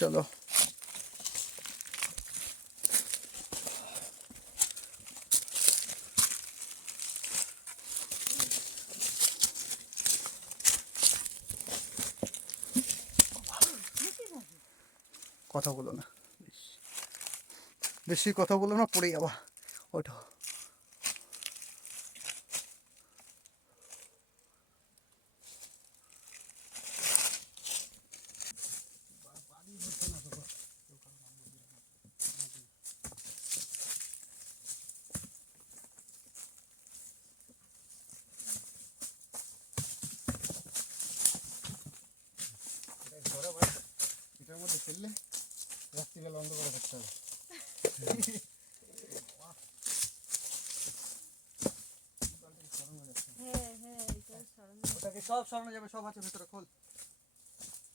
চলো কথা বলো না, বেশি কথা বলো না, পড়ে যাবা। ওঠো। এটার মধ্যে ফেললে রাত্রিকাল অন্ধকার করতে হবে। ওটাকে সব সরানো যাবে, সব আছে ভেতরে। খোল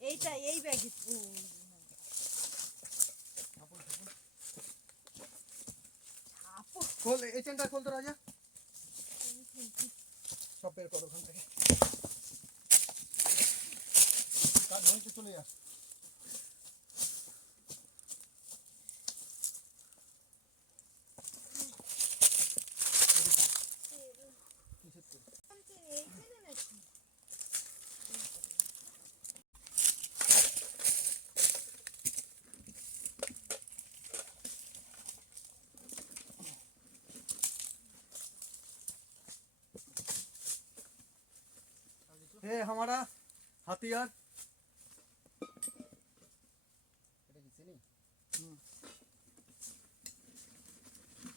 এইটা, এই ব্যাগে খোল, এই চেনটা খোল তো রাজা। সব বের করো ওখান থেকে। কাজ হয়েছে, চলে যা। ये हमारा हथियार,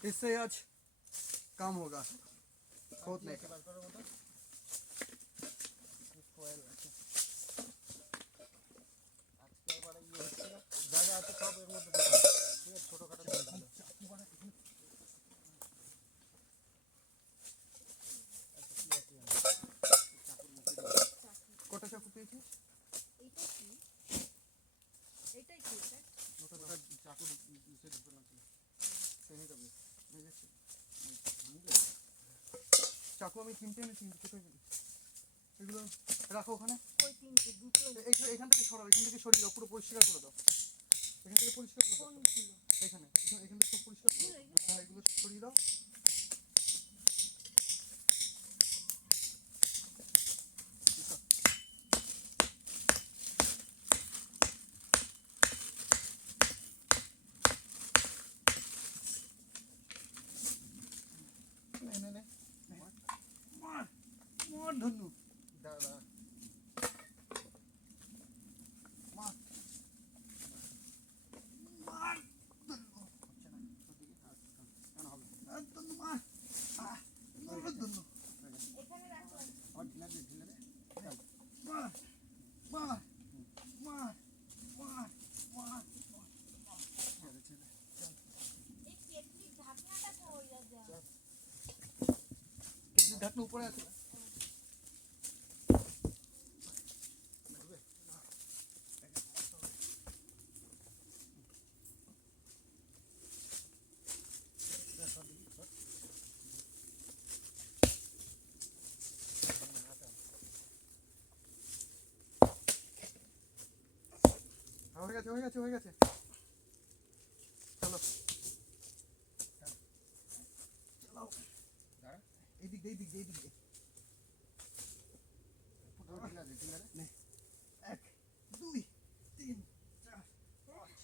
इससे आज काम होगा। खोदने का কটা চাকু পেয়েছিস? চাকু চাকু আমি তিনটে এনেছি, কোথায় গেলি? এগুলো রাখো ওখানে। এখান থেকে সরাও, এখান থেকে সরিয়ে দাও, পুরো পরিষ্কার করে দাও। এখান থেকে পরিষ্কার করে দাও, এখানে এখান থেকে সব পরিষ্কার করে দাও। হ্যাঁ, এগুলো সরিয়ে দাও। ধন্যু দাদা ঢাকনা উপরে আছে। হয়ে গেছে, হয়ে গেছে। চলো এইদিক দিয়ে, এইদিক দিয়ে, এইদিক দিয়ে। 1 2 3 4 5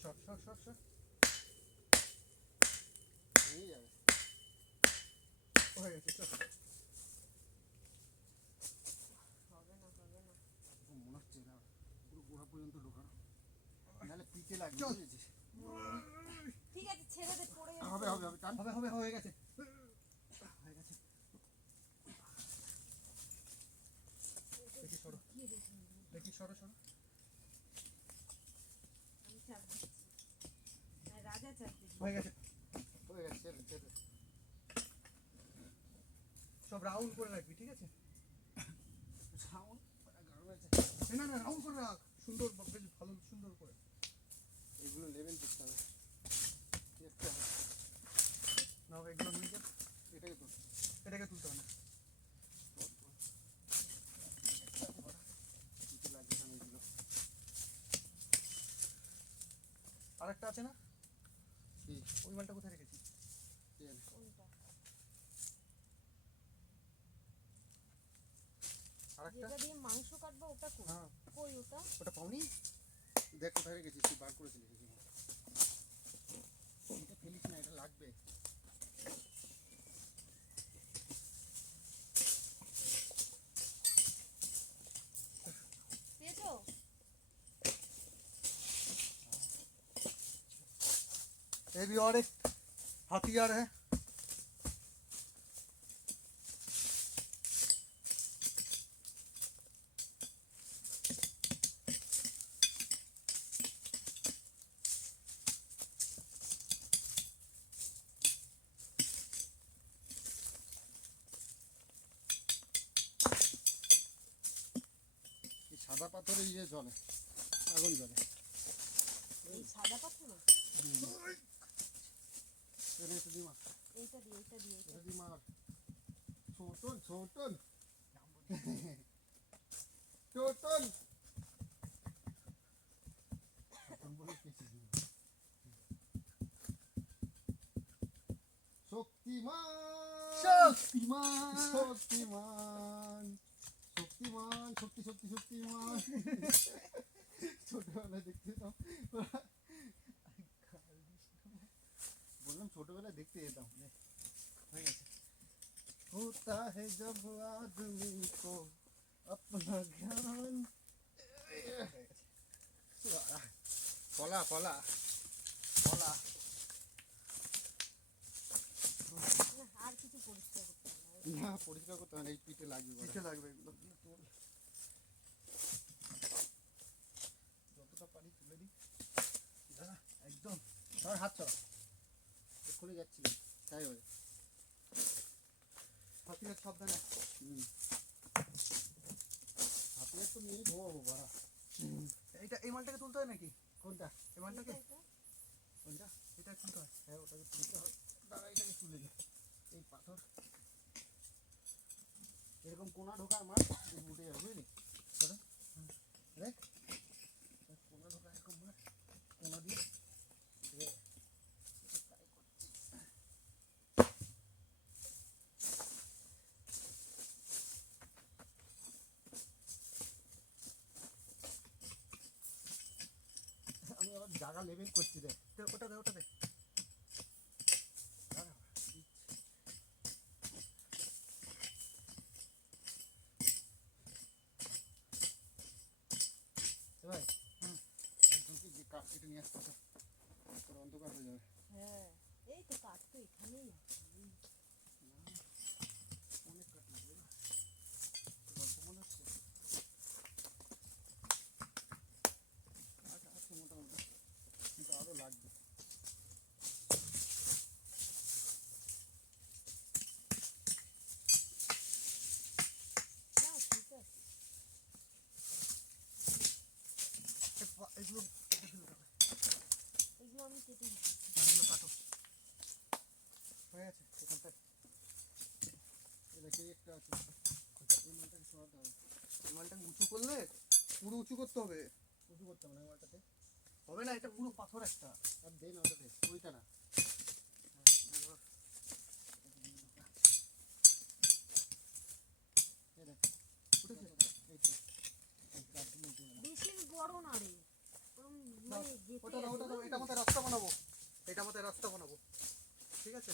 শট শট শট শট হয়ে যাবে, হয়ে গেছে। চল, মনে হচ্ছে না পুরো গোড়া পর্যন্ত ঢোকানো, নাহলে পিঠে লাগবে। ঠিক আছে, ছেড়ে দে, পড়ে যাবে। হবে হবে হবে, টান হবে হবে, হয়ে গেছে, হয়ে গেছে। দেখি সরো, দেখি সরো সরো। আমি চাপ দিচ্ছি, রাজা চাপ দিচ্ছি। হয়ে গেছে, হয়ে গেছে। ছেড়ে ছেড়ে সব রাউন্ড করে রাখবি, ঠিক আছে? রাউন্ড না না, রাউন্ড করে রাখ, সুন্দর, বেশ ভালো, সুন্দর করে। এগুলো লেভেল করতে হবে, না এগুলো নিয়ে যা, এটাকে তুল, এটাকে তুলতে হবে না। আরেকটা আছে না, কি ওই মালটা কোথায় রেখেছি? কি জানি। কোনটা? আরেকটা, যেটা দিয়ে মাংস কাটবো ওটা কই? হ্যাঁ কই ওটা? ওটা পাওনি? দেখ কোথায় রেখেছি, তুই বার করেছিলিস এই যে। এটা ফেলিস না, এটা লাগবে। পেয়েছো? ये भी और एक हथियार है। এই সাদা পাথরে ইয়ে জলে, আগুন জলে। এই সাদা পাথর? এটা একটু দিমা, এইটা দিয়ে এইটা দিয়ে এইটা এটা দিমা। ছোটন ছোটন ছোটন ছোটন বলে কিছু দিই। শক্তিমান शक्तिमान শক্তিমান শক্তিমান শক্তি শক্তি শক্তিমান। ছোটবেলায় দেখতে যেতাম, বললাম ছোটবেলায় দেখতে যেতাম। হয়ে গেছে। होता है जब आदमी को अपना ज्ञान। কলা কলা কলা। না, আর কিছু পরিষ্কার করতে হবে না। না পরিষ্কার করতে হবে না, এই পিঠে লাগবে বলে। पीछे লাগবে এগুলো। যতটা পারি তুলে দিই। দাঁড়া, একদম ধর হাত ছড়া, এক্ষুনি যাচ্ছি তাই হবে। হাতিয়ার সাবধানে। হাতিয়ার তো নিয়েই ঘুমাবো বাড়া। এইটা এই মালটাকে তুলতে হয় নাকি? কোনটা এই মালটাকে এটা কোনটা? এটা তুলতে হয়। হ্যাঁ ওটাকে তুলতে হবে। দাঁড়া এটাকে তুলে দিই। এই পাথর এরকম কোনা ঢোকার মাছ উঠে যাবে বুঝলি? ধরে দেখ কোনা ঢোকা এরকম মাছ, কোনা দিয়ে ট্রাই করছি। আমি আবার জায়গা লেভেল করছি দেখ। দে, ওটা দে ওটা দে। দাঁড়া, ভাই একদম কি যে কাঠ কেটে নিয়ে আসতে হবে, তোর অন্ধকার হয়ে যাবে। হ্যাঁ, এই তো কাঠ তো এখানেই আছে। অনেক কাঠ লাগবে না, গল্প মনে হচ্ছে। কাঠ আছে মোটামুটি, কিন্তু আরও লাগবে। না, ঠিক আছে। এগুলো কেটে ফেলতে হবে। এগুলো আমি কেটে দিচ্ছি। এগুলো কাটো। হয়ে গেছে এখানটায়। এলাকায় একটা আছে, এই মালটাকে সরাতে হবে। এই মালটাকে উঁচু করলে পুরো উঁচু করতে হবে। উঁচু করতে হবে না মালটাতে। হবে না, এটা পুরো পাথর একটা। আর দে না ওটা দে, ওইটা না। এই দেখ, উঠেছে? এই তো, এই কাঠগুলো উঠে গেল। বেশি বড় না রে, ওরম মানে গেঁথে ওটা দাও, ওটা দাও, আছে, এটা আমাদের রাস্তা বানাবো। এটা আমাদের রাস্তা বানাবো, ঠিক আছে?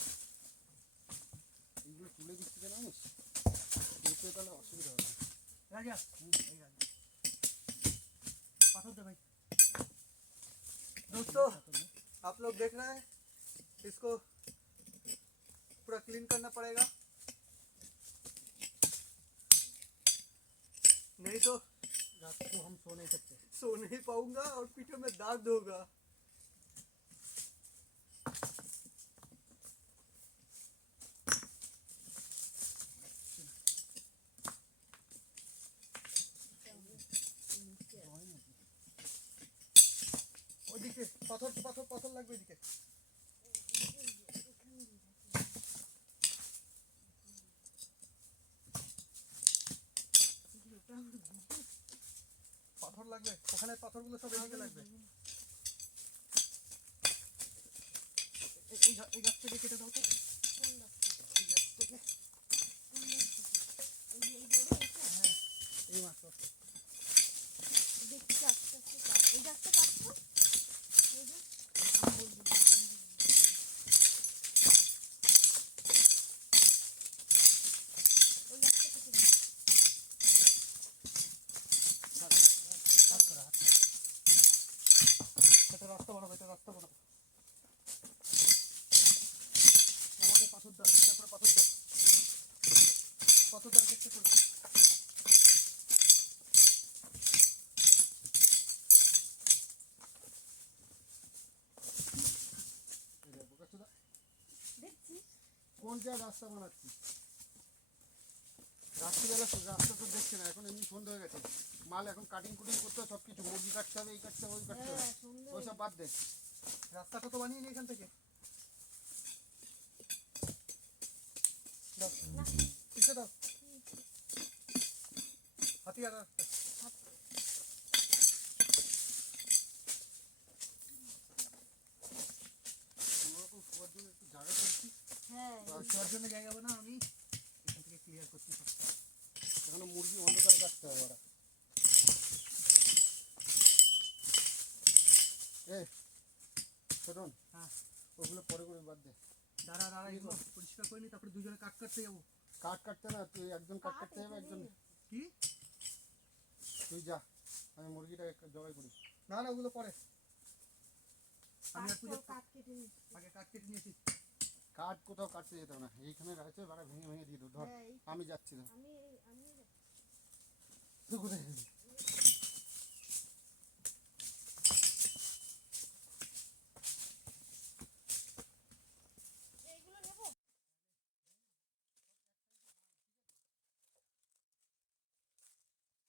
এইগুলো তুলে দিচ্ছি কেন জানিস? তুলতে তাহলে অসুবিধা হবে। राजा यही राजा पाथर दे भाई। दोस्तों आप लोग देख रहे हैं, इसको पूरा क्लीन करना पड़ेगा, नहीं तो रात को हम सो नहीं सकते। सो नहीं पाऊंगा और पीठे में दर्द होगा। ওদিকে পাথর পাথর পাথর লাগবে এদিকে। পাথর লাগবে, ওখানে পাথরগুলো সব এদিকে লাগবে। দিয়ে কেটে দাও তো কোন রাস্তা? এই গাছ থেকে। কোন রাস্তা? এই বড় এটা? হ্যাঁ এই মাত্র দেখছি আস্তে আস্তে কাট। এই গাছটা কাটছো? এই যে আমি বলবো না, আমি বলবো না। ওই গাছটা কেটে দিই। হাত করে হাত করে এটা রাস্তা বানাবো, এটা রাস্তা বানাবো। আমাকে পাথর দাও, একটা করে পাথর দাও, পাথর দাও একটা করে। এই দেখ, বোকাচোদা, দেখছিস? কোনটা রাস্তা বানাচ্ছি? রাত্রিবেলা রাস্তা তো দেখছে না, এখন এমনি সন্ধ্যা হয়ে গেছে। মাল এখন কাটিং কুটিং করতে হবে, সব কিছু মুরগি কাটতে হবে, এই কাটতে হবে, ওই কাটতে হবে, হ্যাঁ, সুন্দর। ওইসব বাদ দে। রাস্তাটা তো বানিয়ে নি এখান থেকে। দাও না, কিসে দাও হাতিয়ার রাস্তা। কোনোরকম শোয়ার জন্য একটু জায়গা করছি, হ্যাঁ, শোয়ার জন্য জায়গা না, আমি এখান থেকে ক্লিয়ার করছি সব। এখানে মুরগি অন্ধকারে কাটতে হবে ওরা। এ ছোটন, হ্যাঁ ওগুলো পরে করে বাদ দে। দাঁড়া দাঁড়া এগুলো পরিষ্কার করে নি, তারপরে দুজনে কাট কাটতে যাবো। কাঠ কাটতে না, তুই একজন কাঠ কাটতে যাবে, একজন কি তুই যা, আমি মুরগিটা জবাই করি। না না ওগুলো পরে, আমি আর পুজো কাঠ কেটে নিচ্ছি। আগে কাট কেটে নিয়েছি। কাঠ কোথাও কাটতে যেতে হবে না, এইখানে রয়েছে, বাড়া ভেঙে ভেঙে দিয়ে দেবো। ধর হ্যাঁ, এই আমি যাচ্ছি, ধর আমি তুই কোথায় যাবি? এইগুলো নেবো।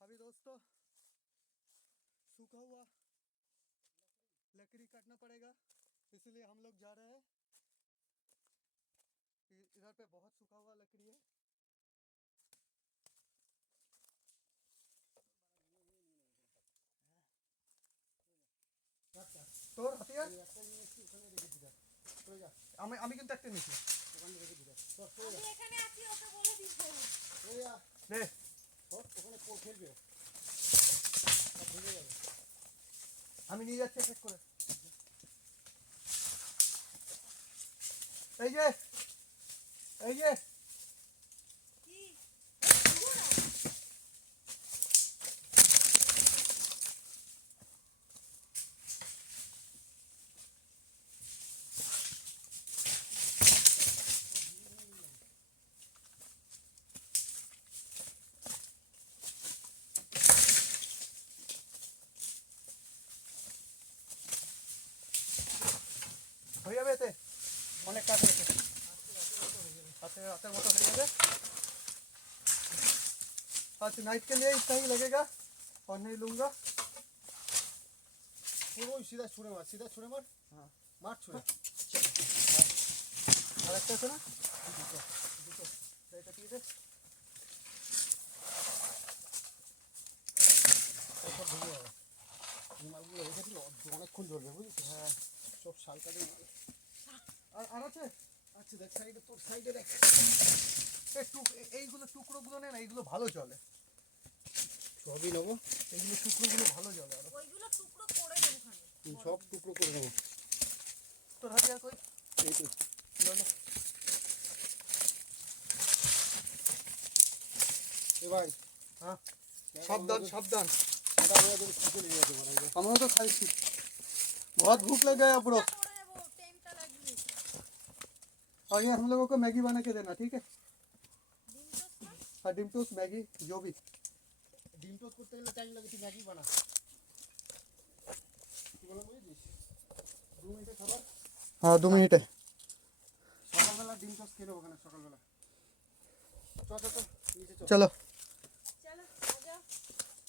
अभी दोस्तों सूखा हुआ लकड़ी काटना पड़ेगा, इसलिए हम लोग जा रहे हैं। इधर पे बहुत सूखा हुआ लकड़ी है। তোর হাতিয়ার এই একটা নিয়ে এসছি, ওখানে রেখে দিলাম, চলে যা, আমি কিন্তু একটা নিয়েছি। ওখানে রেখে দিলাম, চল চলে যা, আমি এখানে আছি, ওকে বলে দিতে হবে। চলে যা, নে চল, ওখানে ফেলবে, সব ভেঙে যাবে। আমি নিয়ে যাচ্ছি এক এক করে। এই যে এই যে কি? শুরু না? হয়ে যাবে এতে অনেক কাজ হয়েছে, हाथ मोटा हो जाएगा। आज नाइट के लिए इतना ही लगेगा और नहीं लूंगा। পুরো সিধা ছুঁড়ে মার, সিধা ছুঁড়ে মার, हाँ মার ছুঁড়ে। আর একটা আছে না দুটো দুটো এটা ঠিক আছে। তারপর ভেঙে যাবে। এই মালগুলো রেখে দিলে অনেকক্ষণ ধরবে, বুঝলি? হ্যাঁ, সব শাল কাটে মাল। আর আছে আচ্ছা দেখ সাইডে, তোর সাইডে দেখ, এইগুলো টুকরোগুলো নেই না, এইগুলো ভালো চলে, সবই নেবো, এইগুলো টুকরোগুলো ভালো চলে আরো। ওইগুলো টুকরো করে দেবো ওখানে। সব টুকরো করে নেবো। তোর হাতিয়ার কই? এই তো লো লো। এ ভাই, হ্যাঁ সাবধান सावधान, এটা আমরা যদি খুঁজে নিয়ে যেতে পারি। हम लोग तो खाई थी, बहुत भूख लग गया ब्रो। করে দেবো, টেনটা লাগিয়ে। और ये हम लोगों को मैगी बना के देना, ठीक है? ডিম টোস্ট না? हाँ डिम टोस्ट मैगी जो भी। ডিম টোস্ট করতে গেলে টাইম লাগে, তুই ম্যাগি বানা। কি বলে বুঝেছিস? 2 মিনিটে খাবার। हाँ 2 मिनट है। সকালবেলা ডিম টোস্ট খেয়ে নেবো ওখানে, সকালবেলা। চ চ চ, নিচে চ। चलो চলো आ जाओ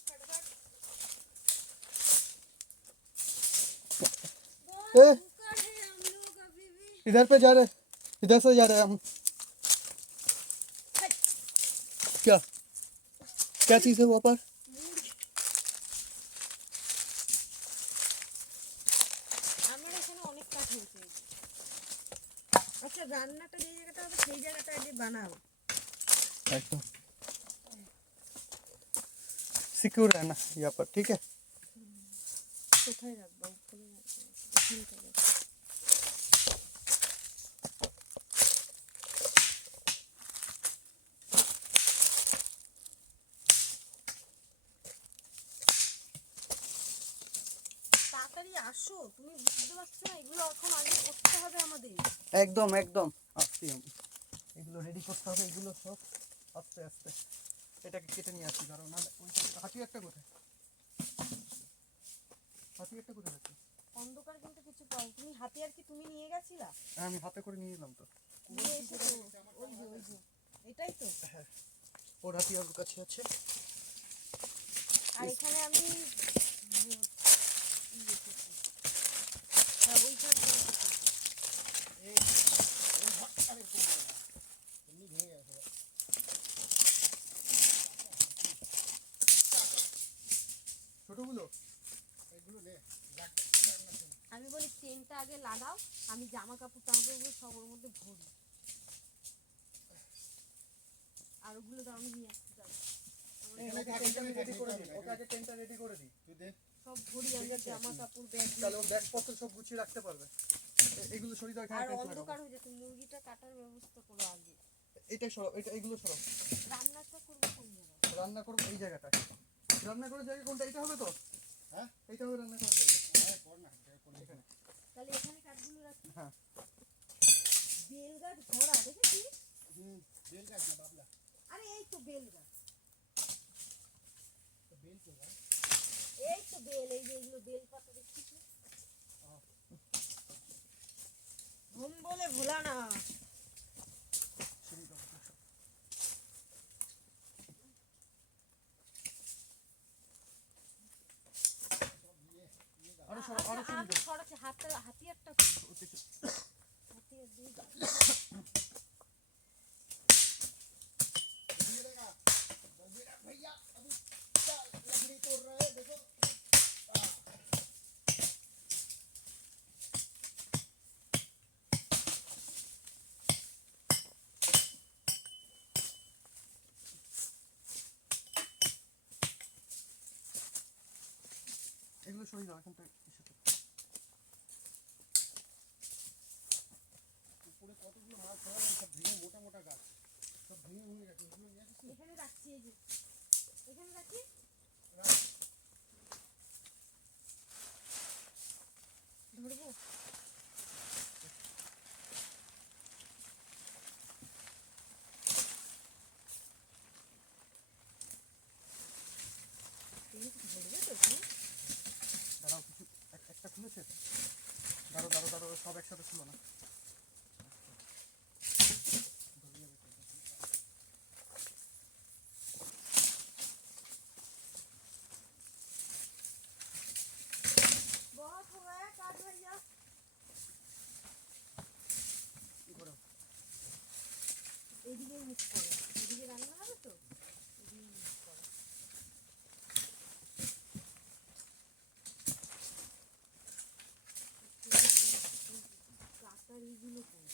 फटाफट। ए भूखा है हम लोग अभी भी। इधर पे जा रहे, इधर से जा रहे हैं हम। क्या क्या चीज़ है वहाँ पर? আমার এখানে অনেক কাঠ হয়েছে। আচ্ছা রান্নাটা যে জায়গাটা হবে সেই জায়গাটা আগে বানাও। एकदम सिक्योर रहना यहाँ पर, ठीक है। কোথায় রাখবা? উপরে রাখবা? এখানটা রাখবা। তাড়াতাড়ি আসো, তুমি বুঝতে পারছো না এগুলো এখন আগে করতে হবে আমাদের। एकदम एकदम আসছি আমি, এগুলো রেডি করতে হবে, এগুলো সব আস্তে আস্তে এটাকে কেটে নিয়ে আসি, কারণ না ওইটা হাতিয়ারটা কোথায়, হাতিয়ারটা কোথায় আছে? অন্ধকার কিন্তু কিছু পাও। তুমি হাতিয়ার কি তুমি নিয়ে গেছিলা? হ্যাঁ আমি হাতে করে নিয়ে এলাম তো। নিয়ে এসেছো? ওই যে এটাই তো। হ্যাঁ ওর হাতিয়ার ওর কাছে আছে। আর এখানে আমি হ্যাঁ ওইটা এমনি ভেঙে গেছে। ছোটগুলো এগুলো নে রাখ। আমি বলি চেনটা আগে লাগাও, আমি জামা কাপড় টামাকাপড় সব ওর মধ্যে ভরি। আর ওগুলো তো আমি নিয়ে আসতে যাবো। এখানে থাক, এখানে রেডি করে থাক, দিই, ওকে আগে টেন্টটা রেডি করে দিই। তুই দে। সব ভরি আমি জামা কাপড় ব্যাগ। তাহলে ও ব্যাগপত্র সব গুছিয়ে রাখতে পারবে। এগুলো সরিয়ে দাও, এখানে আর টেন্ট লাগাবো। অন্ধকার হয়ে যেত, মুরগিটা কাটার ব্যবস্থা করো আগে। এটা সরাও, এটা এগুলো সরাও। রান্নাটা করবো কোন জায়গায়? রান্না করবো এই জায়গাটায়। রান্না করার জায়গা কোনটা? এটা হবে তো? হ্যাঁ এইটা হবে রান্না করার জায়গা। হ্যাঁ কর না, কর না। এখানে তাহলে এখানে কাঠগুলো রাখি। হ্যাঁ বেল গাছ ভরা দেখেছিস? বেল গাছ না বাবলা। আরে এই তো বেল গাছ, তো বেল তো ভাই। এই তো বেল, এই যে এগুলো বেল পাতা দেখছিস না? ঘুম বলে ভোলা না। সরিয়ে দাও ওটা সব। আরো সরাও, আরো সরিয়ে আমি দাও। সরাচ্ছি হাতিয়ারটা করি। ওকে হাতিয়ার দিয়ে ये देखा भैया अभी चल लकड़ी तोड़ रहे हैं देखो। এগুলো সরিয়ে দাও, এখানটা এসে উপরে কতগুলো মাছ ধরা সব ভেঙে মোটা মোটা গাছ সব ভেঙে ভেঙে গেছে, ওগুলো নিয়ে আসিস। এখানে রাখছি, এই যে এখানে রাখি। ধরবো? ধরবে তো তুমি? দাঁড়াও, কিছু একটা খুলেছে। দাঁড়াও দাঁড়াও দাঁড়াও, সব একসাথে ছিল না। बहुत हो गया काट भैया। কি করে? এদিকে মিক্স করো, এদিকে রান্না হবে তো এদিকে মিক্স করো। কাটার এইগুলো কই?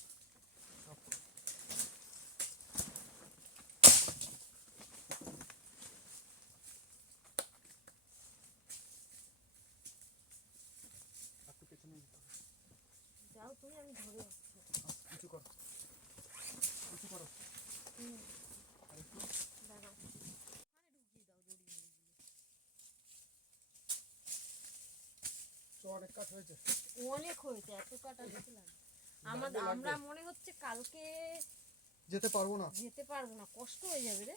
একটু পেছনে নিতে হবে। যাও তুমি, আমি ধরে আসছি। কিছু করো, কিছু করো। হুম, আর একটু দাঁড়াও। ওখানে ঢুকিয়ে দাও দড়ি মুড়িগুলো। তো অনেক কাজ হয়েছে। অনেক হয়েছে, এত কাটা দিছিলাম। আমাদের আমরা মনে হচ্ছে কালকে যেতে পারবো না। যেতে পারবো না, কষ্ট হয়ে যাবে রে।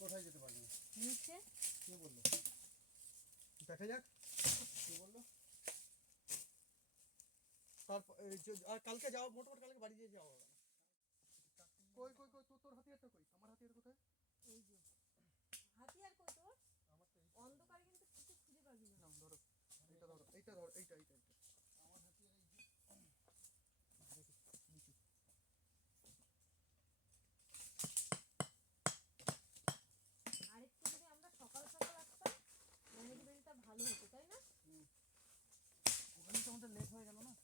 কোথায় যেতে পারবি না? নিচে কে বললো? দেখা যাক। কে বললো? তারপর আর কালকে যাও, মোটামুটি কালকে বাড়ি দিয়ে যাওয়া হবে না। কই কই কই তোর হাতিয়ারটা কই? আমার হাতিয়ার কোথায়? এই যে হাতিয়ার কই তোর? অন্ধকারে কিন্তু কিছু খুঁজে পাবি না। নাম ধরো, এইটা ধরো, এইটা ধরো, এইটা এইটা এইটা। আমার হাতিয়ার এই যে নিচে। আরেকটু যদি আমরা সকাল সকাল আসতাম ম্যানেজমেন্টটা ভালো হতো, তাই না? ওখানে তো আমাদের লেট হয়ে গেল না।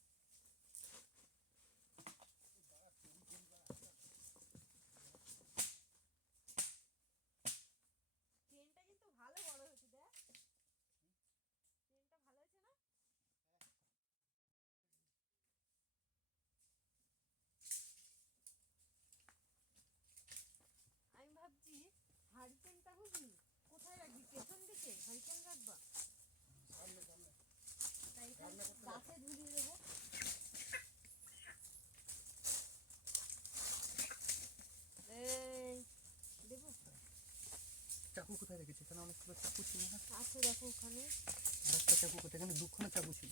পেছন দিকে হারিকেন রাখবা, সামনে সামনে তাই এখানে গাছে ঝুলিয়ে দেবো। এই দেবো চাকু কোথায় রেখেছি? এখানে অনেকগুলো চাকু ছিল না? আছে, দেখো ওখানে। আর একটা চাকু কোথায়? এখানে দুখানা চাকু ছিল।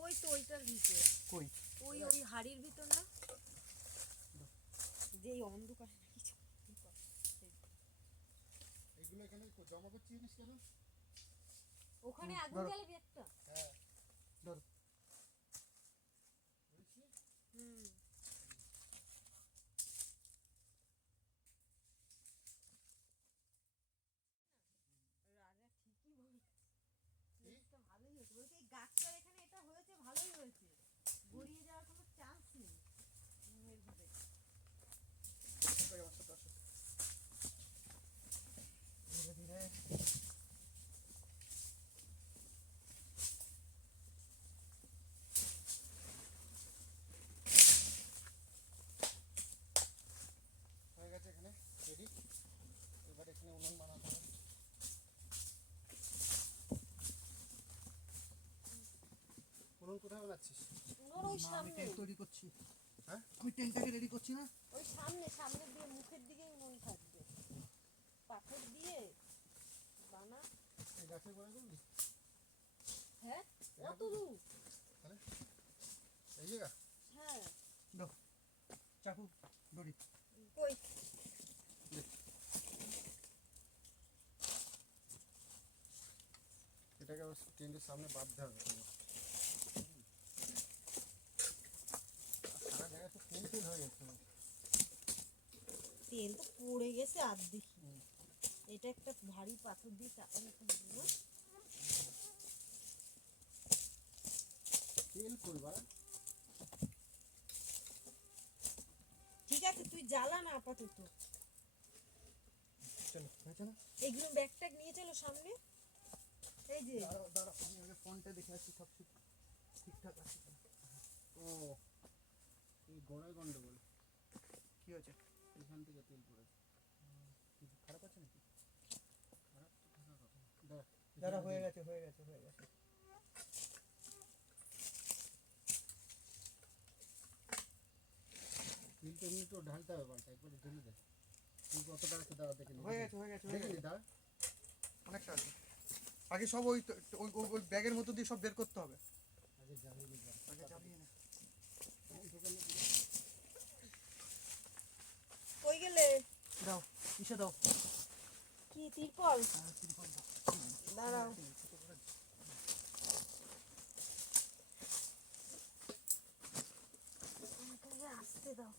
ওই তো ওইটার ভিতর, কই? ওই ওই হাড়ির ভিতর না, যে এই অন্ধকারে কিছু এগুলো এখানে জমা করছিস কেন? ওখানে আগুন ধরো। জ্বালাবি একটা। হ্যাঁ ধরো। বুঝছিস? হুম রাজা ঠিকই বলেছে, জিনিসটা ভালোই হয়েছে। বলছে এই গাছটার এখানে এটা হয়েছে, ভালোই হয়েছে, গড়িয়ে যাওয়ার কোনো চান্স নেই এর ভিতরে। ওই আমার সাথে আসো। ধীরে ধীরে। হয়ে গেছে এখানে রেডি। এবার এখানে উনুন বানাতে হবে। উনুন কোথায় বানাচ্ছিস? ওর ওই না, আমি সামনে, টেন্ট তৈরি করছি। হ্যাঁ আমি টেন্টটাকে রেডি করছি না। ওই সামনে, সামনের দিকে মুখের দিকেই মন থাকবে, পাথর দিয়ে বানা। এই গাছের গোড়ায় করবি? হ্যাঁ অত দূর, তাহলে এই জায়গা হ্যাঁ। দাও চাকু, দড়ি। কই এটাকে আবার টেন্টের সামনে বাঁধতে হবে। সারা জায়গা তো তেল তেল হয়ে গেছে। তেল তো পড়ে গেছে আর দেখি। এটা একটা ভারী পাথর দিয়ে চাপানো থাকবে না? তেল করবা? ঠিক আছে তুই জ্বালা না আপাতত, চলো, হয়েছে না? এগুলো ব্যাগ ট্যাগ নিয়ে চলো সামনে। এই যে দাঁড়াও দাঁড়াও, আমি আগে ফোনটা দেখে আসছি সব ঠিকঠাক আছে কিনা। ও এই গোড়ায় গন্ডগোল। কি হয়েছে? এখান থেকে তেল পড়েছে। কিছু খারাপ আছে নাকি? খারাপ তো থাকার কথা না। দাঁড়া দাঁড়া, হয়ে গেছে হয়ে গেছে হয়ে গেছে। তেলটা এমনি তো ঢালতে হবে বালটা, একবারে ঢেলে দে। তুই কতটা আছে দাঁড়া দেখে নি। হয়ে গেছে হয়ে গেছে হয়ে দেখে নি গেছে। দাঁড়া। অনেকটা আছে। আগে সব ওই ওই ব্যাগের মধ্যে দিয়ে সব বের করতে হবে। আগে জ্বালিয়ে দিই যা। আগে জ্বালিয়ে না। কই গেলে? দাও, কিসে দাও? কি তিরপল? তিরপল দাও। দাঁড়াও, ছোট করে দাও। আমাকে আসতে দাও।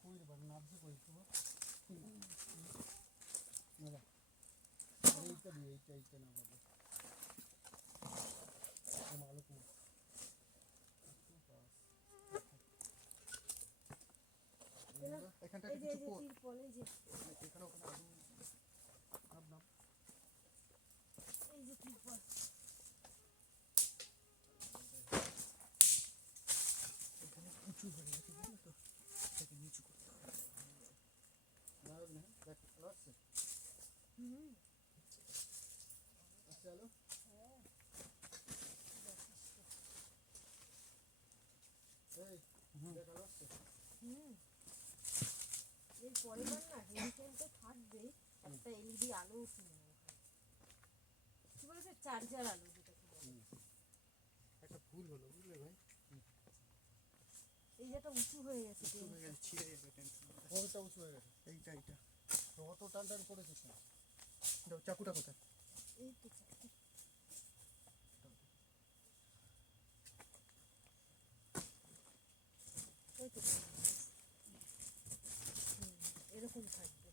কই রে বাবা নাবছে কই তো? না এইটা দিয়ে এইটা না বাবা। মালু কো। এখানটা এই যে কিছু এই যে পোর। তিরপল, এই যে এখানে ওখানে আগুন। নাম নাম। এই যে তিরপল। এখানে উঁচু হয়ে গেছে, বুঝলে তো? এটাকে নিচু করতে হবে। না না দেখ আসছে। হুম আসছে আলো। হ্যাঁ এই দেখ আলো আসছে। হুম। এর পরের বার না হেলিকেন তো থাকবেই, একটা এলইডি আলো কিনে নেবো। কি বলেছে? চার্জার আলো যেটাকে বলে। একটা ভুল হলো, বুঝলে ভাই? এই যেটা উঁচু হয়ে গেছে উঁচু হয়ে গেছে, ছিঁড়ে যাবে টেনশন। কোনটা উঁচু হয়ে গেছে? এইটা এইটা। তো অত টান টান করেছিস না। দাও, চাকুটা কোথায়? এই তো চারটে। এই তো। এরকম থাকবে।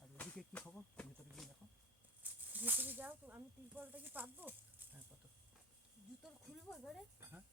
আর ওদিকে কি খবর? ভেতরে গিয়ে দেখো। ভেতরে যাও তো, আমি তিরপলটা কি পাতবো? হ্যাঁ, কত? জুতোর খুলবো এবারে? হ্যাঁ।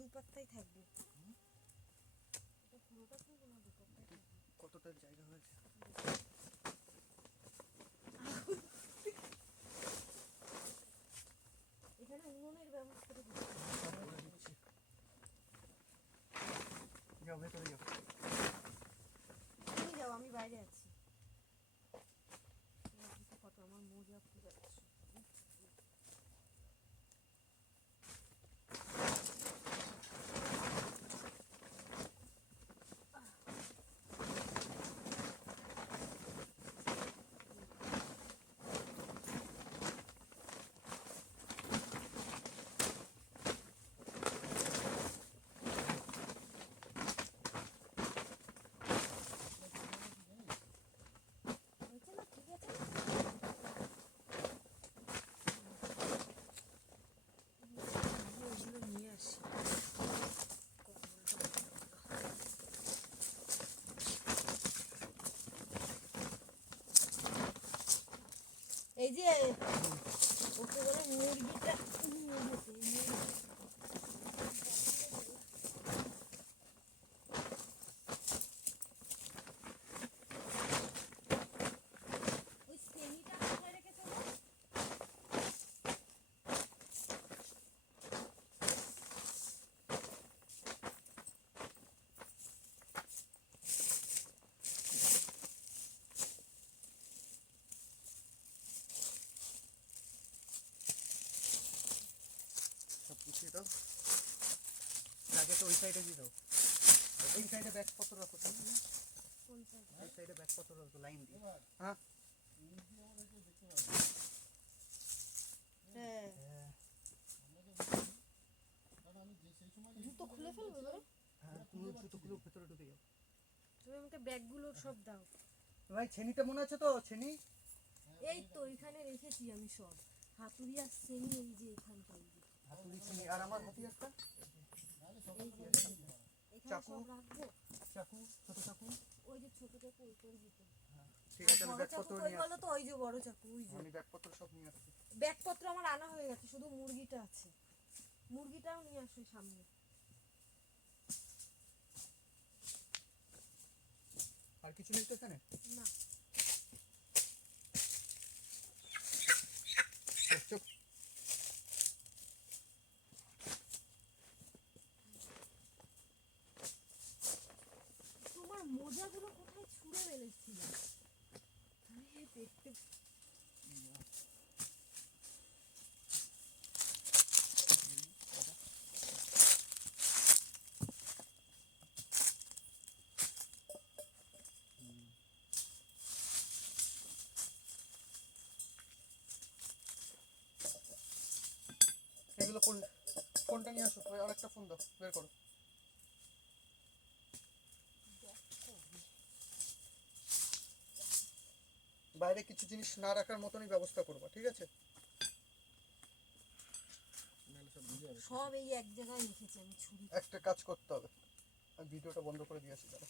দুপাত্তাই থাকবে। এটা পুরোটা খুলবো না, দুপাত্তাই থাকবে। কতটা জায়গা হয়েছে? এখানে উনুনের ব্যবস্থাটা দিতে হবে। যাও ভেতরে যাও। তুমি যাও, আমি বাইরে আছি। কত আমার মোজা খুলে যাচ্ছে। হয়েছে না? ঠিক আছে না? এগুলো নিয়ে আসি। এই যে ওকে বলে মুরগিটা নিয়ে যেতে, ওই সেমিটা কোথায় রেখেছো গো? সব গুছিয়ে দাও। আগে তো ওই সাইডে দিয়ে দাও। এই সাইডে ব্যাগপত্র রাখো তুমি। কোন side? এই সাইডে ব্যাগপত্র রাখো লাইন দিয়ে। এবার হ্যাঁ মুরগি আমাদেরকে দেখতে পাবে। হ্যাঁ, হ্যাঁ আমরা যে মুরগি, কারণ আমি যে সেই সময় যে জুতো খুলে ফেলবে এবারে? হ্যাঁ তুমি জুতো খুলে ভেতরে ঢুকে যাও। তুমি আমাকে ব্যাগগুলো সব দাও। ভাই ছেনিটা মনে আছে তো? ছেনি এই তো এখানে রেখেছি আমি সব। হাতুড়ি আর সেমি এই যে এখানটা, এই যে হাতুড়ি ছেনি আর আমার হাতিয়ারটা, নাহলে সকাল এই যে সকাল এখানে চাকু? সব রাখবো। চাকু, ছোট চাকু। ওই যে ছোট চাকু ওই করে দিতে। ঠিক আর আছে আমি বড় চাকু ব্যাগপত্র কই নিয়ে বলো আসছি। তো? ওই যে বড় চাকু, ওই যে আমি ব্যাগপত্র সব নিয়ে আসছি। ব্যাগপত্র আমার আনা হয়ে গেছে, শুধু মুরগিটা আছে। মুরগিটাও নিয়ে আসো সামনে। আর কিছু নেই তো এখানে? না, চুপ। তোমার মোজাগুলো কোথায় ছুঁড়ে ফেলেছিলাম? আরে দেখতে এগুলো ফোনটা নিয়ে আসো। ওই আরেকটা ফোন দাও, বের করো। বাইরে কিছু জিনিস না রাখার মতনই ব্যবস্থা করবা, ঠিক আছে? নাহলে সব ভিজে যাবে। সব এই এক জায়গায় রেখেছি আমি ছুরি। একটা কাজ করতে হবে, আর ভিডিওটা বন্ধ করে দিয়ে আসি দাঁড়া।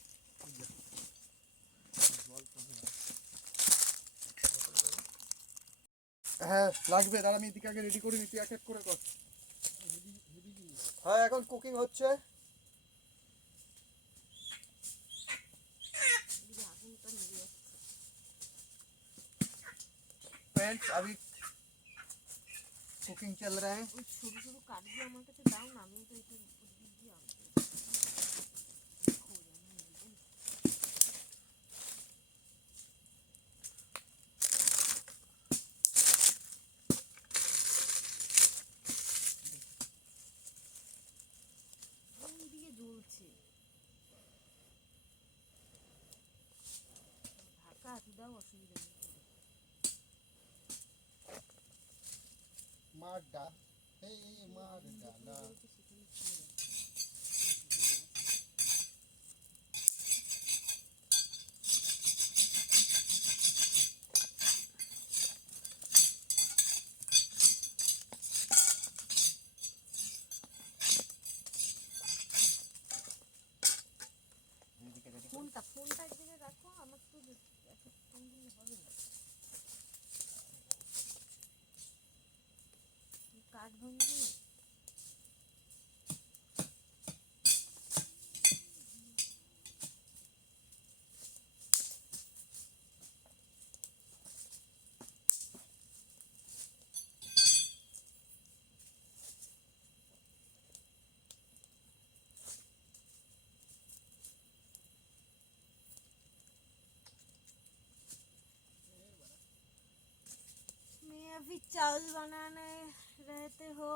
জল কমে না। হ্যাঁ লাগবে, দাঁড়া আমি এদিকে আগে রেডি করে নিচ্ছি, এক এক করে কর। হেভি হেভি জিনিস। হ্যাঁ এখন কুকিং হচ্ছে। এদিকে আগুনটা নিভে যাচ্ছে। फ्रेंड्स अभी कुकिंग चल रहा है। ওই সরু সরু কাঠগুলো আমার কাছে দাও না, আমি তো এটার উপর দিক দিয়ে আনতে খোঁজ আমি এদিকে না। কোন দিকে জ্বলছে? ঢাকা আছে, দাও, অসুবিধা নেই। মাড্ডা, এই মাড্ডা না। বলতে সেখানে ছিল না। ফোনটা এক জায়গায় রাখো, আমার তো এত ফোন দিলে হবে না। কাঠ ভাঙবে না। अभी चावल बनाने रहते हो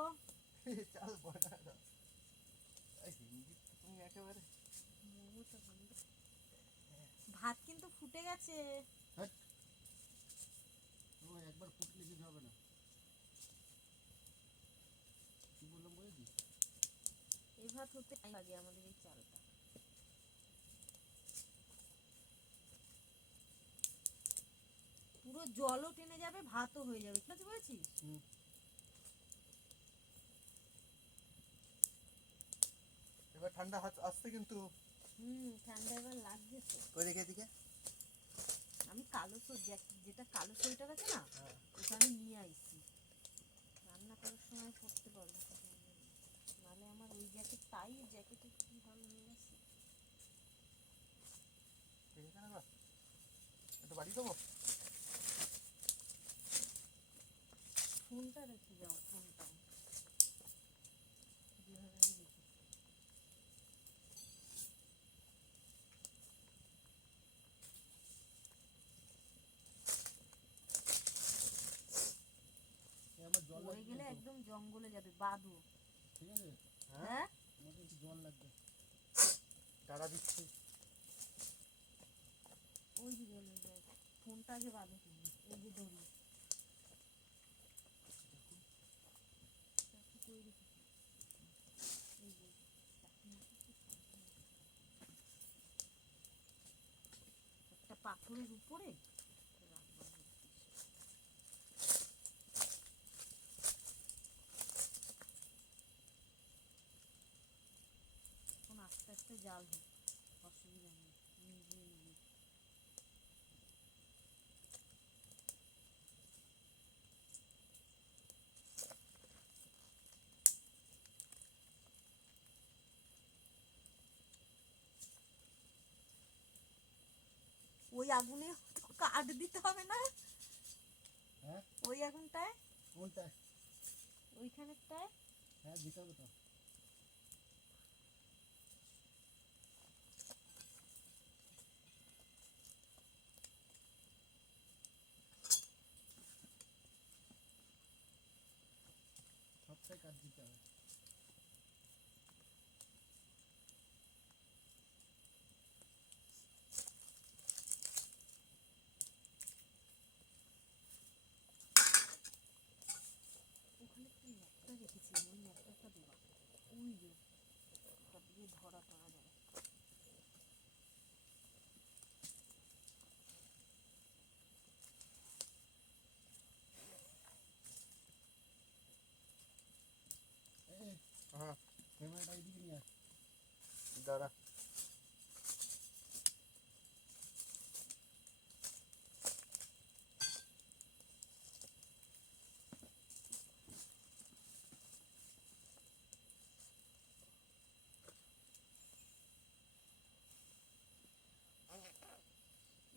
চাল বড়া দাও। এই হিন্দি তো তুমি একেবারে মোমো তো বন্ধ। ভাত কিন্তু ফুটে গেছে। ও একবার ফুটলে কিছু হবে না। কি বললাম বুঝেছিস? এই ভাত হতে টাইম লাগে আমাদের এই চালটা। পুরো জলও টেনে যাবে ভাতও হয়ে যাবে, ঠিক আছে বলেছিস? এবার ঠান্ডা হাত আসছে কিন্তু। ঠান্ডা এবার লাগছে তো। ওই দিকে এদিকে আমি কালো যেটা কালো সোয়েটার আছে না, হ্যাঁ ওটা আমি নিয়ে আইছি, রান্না করার সময় পরতে পারবো, নাহলে আমার ওই জ্যাকেটে কি হাল হয়ে গেছে। ঠিক আছে না, একটু বাড়ি দেবো। ফোনটা রেখে যাও, ফোনটা যেভাবে আমি রেখেছি। আমার জল পড়ে লাগবে গেলে কিন্তু। একদম জঙ্গলে যাবে, বাদু। ঠিক আছে, হ্যাঁ আমাকে একটু জল লাগবে। টাকা দিচ্ছি। ওই যে জল হয়ে যায়, ফোনটা আগে বাঁধো তুমি, এই যে দড়ি চাকু করে রেখেছি। এই যে চাকু রেখেছি, একটা পাথরের উপরে রাখবো আমি। এখন আস্তে আস্তে জাল হোক, অসুবিধা নেই, নিজে নিজে। ওই আগুনে কাঠ দিতে হবে না? হ্যাঁ ওই আগুনটায়, কোনটা? ওইখানেরটায় হ্যাঁ দিতে হবে তো। সবটাই কাজ দিতে হবে। ওখানে একটা ন্যাকড়া রেখেছিলাম, ওই ন্যাকড়াটা দেওয়া, ওই যে ওটা দিয়ে ধরা টরা যাবে। এই হ্যাঁ ক্যামেরাটা এইদিকে নিয়ে আয়। দাঁড়া।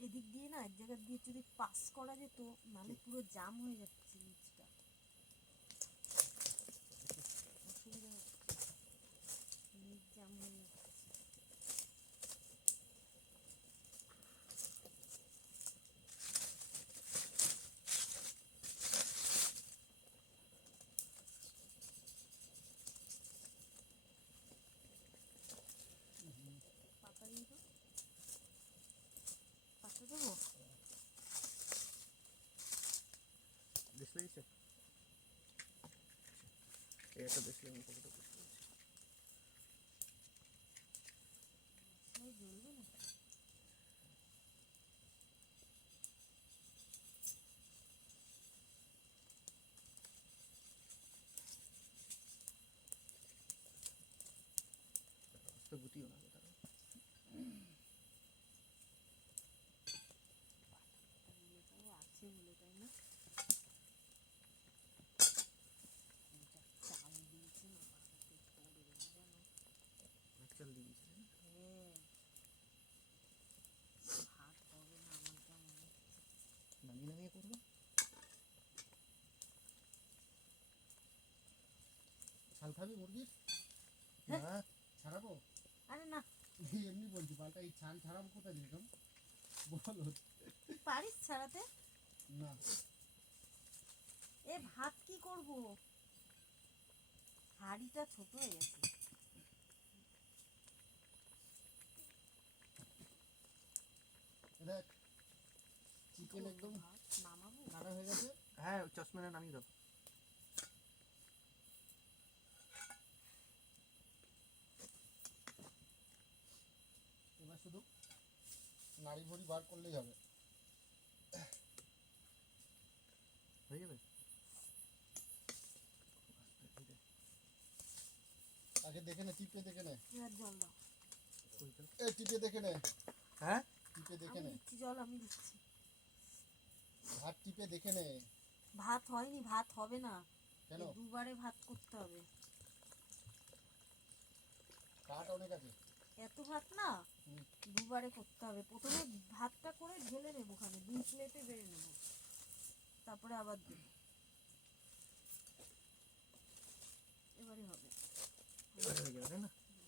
এদিক দিয়ে না এক জায়গা দিয়ে যদি পাস করা যেত, নাহলে পুরো জাম হয়ে যাচ্ছে নিচটা, অসুবিধা হচ্ছে, নিচ জাম হয়ে যাচ্ছে। পাতা দিয়ে তো, পাতা দেবো। দেশ লেগেছে, এই একটা দেশ লেগে কতটা কষ্ট হয়েছে। সেই জ্বলবে না। আস্তে গুটিও না তারা। ইয়েটাও আছে বলে, তাই না? যা চাল দিয়েছে না, বাড়িতে পড়বে না যেন। অনেক চাল দিয়ে দিয়েছে। হ্যাঁ, ভাত হবে না আমার যা মনে হচ্ছে। নামিয়ে নামিয়ে করবো। ছাল খাবি মুরগির? না ছাড়াবো? আরে না, এমনি বলছি, পাল্টা এই ছাল ছাড়াবো কোথায় দিলাম বলো? তুই পারিস ছাড়াতে? না। ভাত কি করব? হাঁড়িটা ছোট হয়ে গেছে। দেখ চিকেন একদম ভাত নামাবো? নাড়া হয়ে গেছে। হ্যাঁ চশমাটা নামিয়ে দাও। এবার শুধু নাড়ি ভড়ি বার করলেই হবে। হয়ে যাবে। আগে দেখে নে, টিপে দেখে নে, এবার জল দাও। এ টিপে দেখে নে, হ্যাঁ টিপে দেখে আমি নে, দিচ্ছি জল, আমি দিচ্ছি। ভাত টিপে দেখে নে। ভাত হয়নি, ভাত হবে না। কেন? এই দুবারে ভাত করতে হবে। কাঠ অনেক আছে। এত ভাত না, হুম। দুবারে করতে হবে। প্রথমে ভাতটা করে ঢেলে নেবো, ওখানে 2 প্লেটে বেড়ে নেবো, তারপরে আবার দেবো। এবারে হবে। এবারে হয়ে যাবে তাই না? বাবা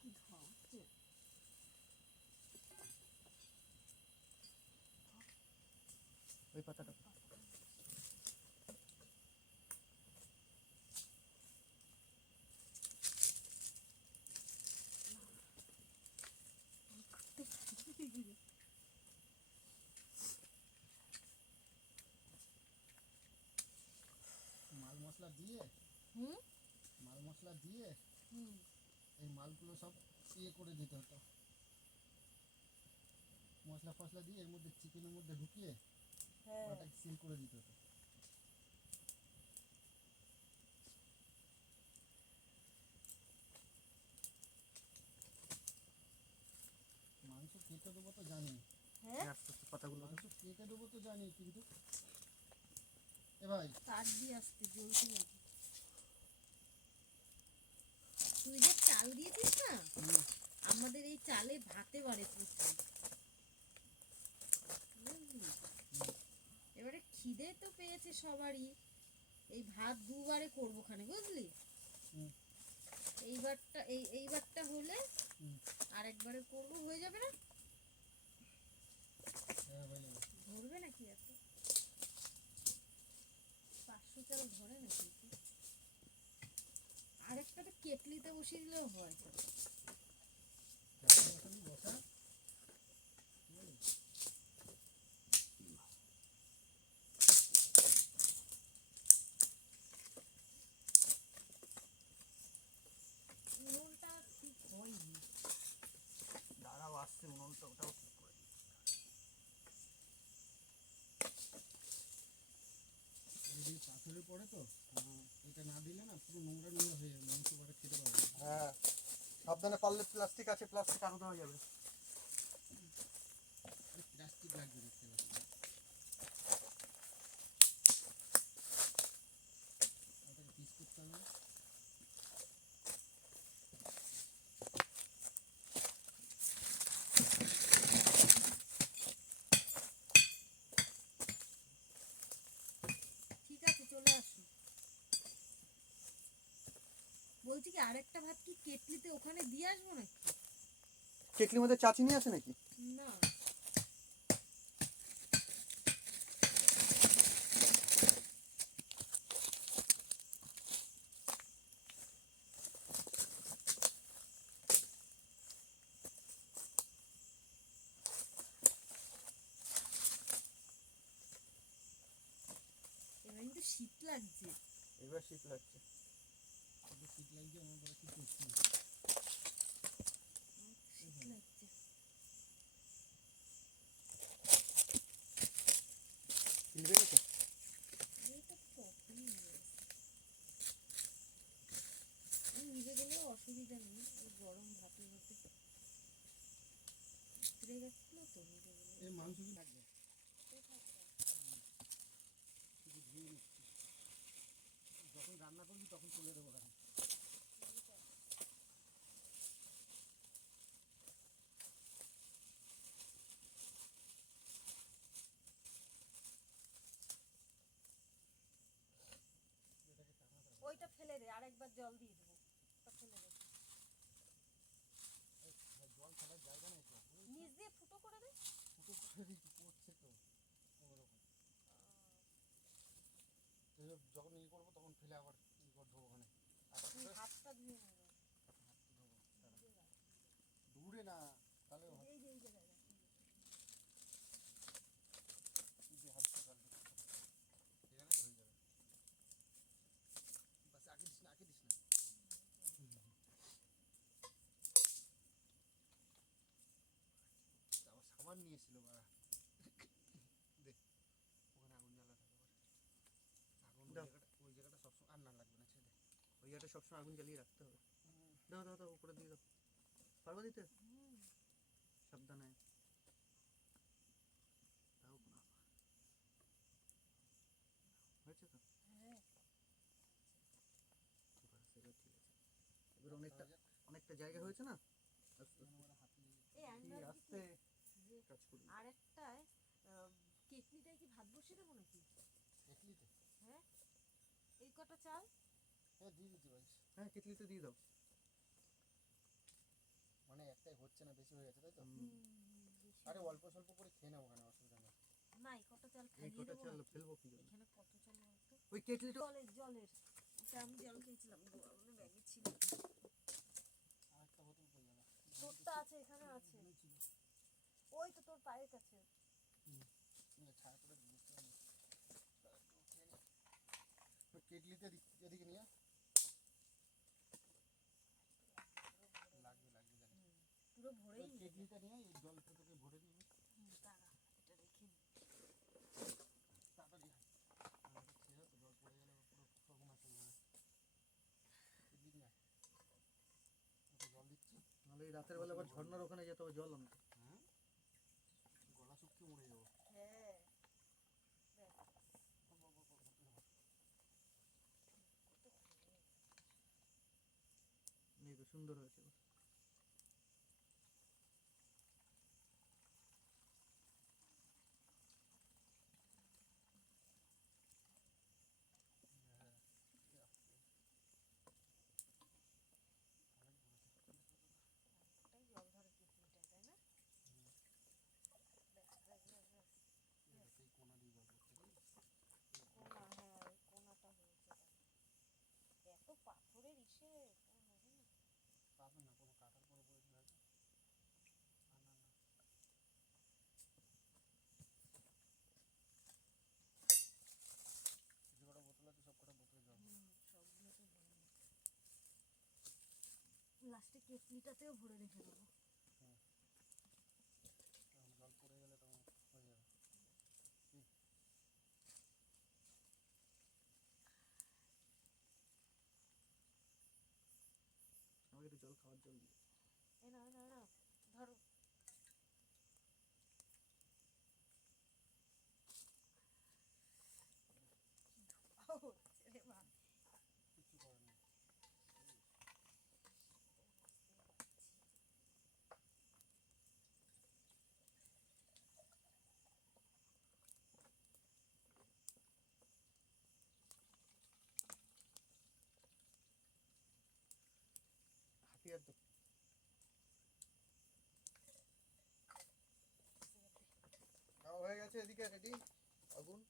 কি ধোঁয়া হচ্ছে। ওই পাতাটা মাল মশলা দিয়ে, হুম মাল মশলা দিয়ে হুম এই মালগুলো সব ইয়ে করে দিতে হতো। মশলা ফসলা দিয়ে এর মধ্যে চিকেনের মধ্যে ঢুকিয়ে হ্যাঁ ওটাকে সিল করে দিতে হতো। মাংস কেটে দেবো তো জানি, হ্যাঁ আস্তে আস্তে পাতাগুলো মাংস কেটে দেবো তো জানি, কিন্তু এ ভাই কাঠ দিয়ে আসতে জ্বলতে লাগে। তুই যে চাল দিয়েছিস না, আমাদের এই চালে ভাতে বাড়ে প্রচুর, বুঝলি? এবারে খিদে তো পেয়েছে সবারই, এই ভাত দুবারে করবো খানে, বুঝলি? হুম। এইবারটা হলে হুম। আরেকবারে করবো, হয়ে যাবে না? হয়ে যাবে। ধরবে নাকি এত? 500 চাল ধরে নাকি? আরেকটা তো কেটলিতে বসিয়ে দিলেও হয়। বসা উনুনটা ঠিক হয়নি। দাঁড়াও আসছে উনুনটা, ওটাও ঠিক করে দিই। যদি পাথরের পড়ে তো এটা না দিলে না পুরো নোংরা নোংরা হয়ে যাবে, মাংস বারে খেতে পারবে না। হ্যাঁ সাবধানে, পারলে প্লাস্টিক আছে, প্লাস্টিক আরো দেওয়া যাবে। প্লাস্টিক লাগবে দেখতে পাচ্ছি, ওটাকে পিস করতে হবে। ঠিক আছে, চলে আসুন। বলছি কি, আরেকটা ভাত কি কেটলিতে ওখানে দিয়ে আসবো নাকি? কেটলির মধ্যে চা চিনি আছে নাকি? না, এবার কিন্তু শীত লাগছে। এবার শীত লাগছে। শুধু শীত লাগছে, আমার বলে কি করছি। শীত লাগছে। লিবে গেছে? এইটা তো কখনই নিয়ে গেছে। নিভে গেলেও অসুবিধা নেই, ওই গরম ভাতের মধ্যে উতরে গেছিল তো, নিভে গেলে। এই মাংস কি লাগবে শুধু ধুয়ে নিচ্ছি, যখন রান্না করবি তখন তুলে দেবো গাড়ি। ওইটা ফেলে দে, আরেকবার জল দিয়ে দেবো, ওটা ফেলে দে। জল ফেলার জায়গা নেই তো, নিচ দিয়ে ফুটো করে দে। ফুটো করে দিচ্ছি, পড়ছে তো কোনোরকম। সবসময় আগুন জ্বালিয়ে রাখতে হবে। দাও দাও দাও, উপরে দিয়ে দাও। পারবা দিতে? সাবধানে দাও না। হয়েছে তো? হ্যাঁ বাস, এবার ঠিক আছে। এবার অনেকটা অনেকটা জায়গা হয়েছে না? আস্তে এই আমি আস্তে ভাবছি আস্তে যে কাজ করুন। আর একটায় কেটলিটায় কি ভাত বসিয়ে দেবো নাকি? কেটলিতে হ্যাঁ এই কটা চাল হ্যাঁ দিয়ে দিতে পারিস। হ্যাঁ, কেটলিতে দিয়ে দাও। মানে একটাই হচ্ছে না, বেশি হয়ে গেছে তাই তো? বেশি আরে অল্প স্বল্প করে খেয়ে নেবো, ওখানে অসুবিধা নেই। না এই কটা চাল এই খাইয়ে কটা দেবো চাল নাকি? ফেলবো কি জন্য? এখানে কত চাল বলতো? ওই কেটলিটা জলের ওটা আমি জল খেয়েছিলাম গরমে ব্যাগে ছিল। আর একটা বোতল পেয়ে যাবে। তোরটা আছে এখানে আছে ওই তো তোর পায়ের কাছে। ছায়া করে বুঝতে পারি। কেটলিতে এদিকে নিয়ে লাগবে লাগবে জানি। পুরো ভরেই নিয়ে কেটলিটা নিয়ে এই জলটা তোকে ভরে নিবি। দাঁড়া এটা রেখে নি। তাড়াতাড়ি হয়। আর এটা ছেড়ে তো জল পড়ে গেলে পুরো সর্বনাশ হয়ে যাবে। কেটলি নিয়ে আয়। ওকে জল দিচ্ছি। নাহলে এই রাতের বেলা আবার ঝর্ণার ওখানে যেতে হবে জল আনতে। হ্যাঁ গলা শুকিয়ে মরে যাবো। হ্যাঁ এই তো সুন্দর হয়েছে। ওটাই জল ধরে কেটলিটা তাই না? ব্যাস ব্যাস ব্যাস ব্যাস এই কোনা দিয়ে জল পড়ছে কি? কোনা হ্যাঁ ওই কোনাটা হয়েছে তাই। এত পাথরের ইসে কোনো হবে না। পাবে না, কোনো কাটার পরে পড়েছিল হয়তো। না না না, যে কটা বোতল আছে সব কটা বোতলে জল। সবগুলো তো ভরে নি। লাস্টে কেটলিটাতেও ভরে রেখে দেবো। তখন জল পড়ে গেলে তখন হয়ে যাবে। আমাকে একটু জল, খাওয়ার জল দিয়ে। এ না না না ধরো রে মা। কিছু করার নেই। হাতিয়ার তো খাওয়া হয়ে গেছে। এদিকে রেডি আগুন।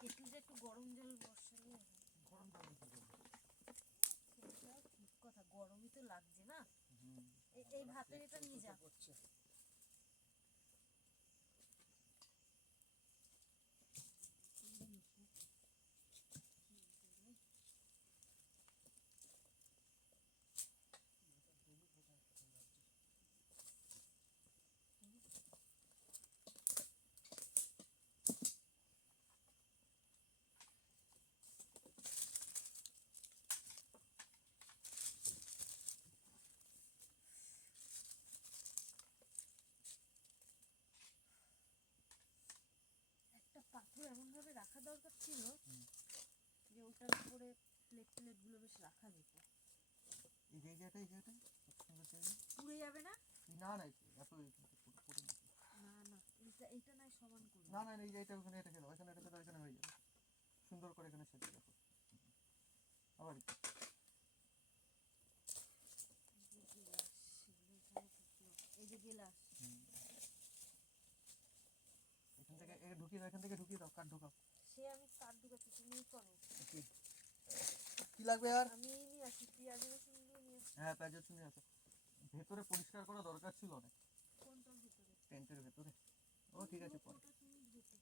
কেটলিটা একটু গরম জল বসালে গরম জল দিয়ে দেবো। সেটা ঠিক কথা, গরমই তো লাগছে না। হুম, এই ভাতের এটা নিয়ে যা। করছে। একটা পাথর এমন ভাবে রাখা দরকার ছিল যে ওটার উপরে প্লেট গুলো বেশ রাখা যেত। এই জায়গাটা খুব সুন্দর জায়গা। পুড়ে যাবে না? না না, এত পুরো না না এইটা নাই সমান করে। না না, এই জায়গাটা ওখানে এটা খেলো, এখানে এটা খেলো, এখানে হয়ে যাবে সুন্দর করে। এখানে সেট দেখো আবার একটু। গেলাস সেগুলো এখানে থাকলো। এই যে গেলাস এখান থেকে ঢুকিয়ে দাও, এখান থেকে ঢুকিয়ে দাও, কাঠ ঢোকাও। সে আমি কাঠ ঢুকাচ্ছি, তুমিই করো। কি লাগবে আর? আমি এই নিয়ে আসি পেঁয়াজ রসুন গুলো নিয়ে আসি। হ্যাঁ, পেঁয়াজ রসুন আছে। ভেতরে পরিষ্কার করা দরকার ছিল অনেক, কোনটার ভিতরে? টেন্টের ভেতরে। ও ঠিক আছে, পরে। ওটা তুমি ঢুকে।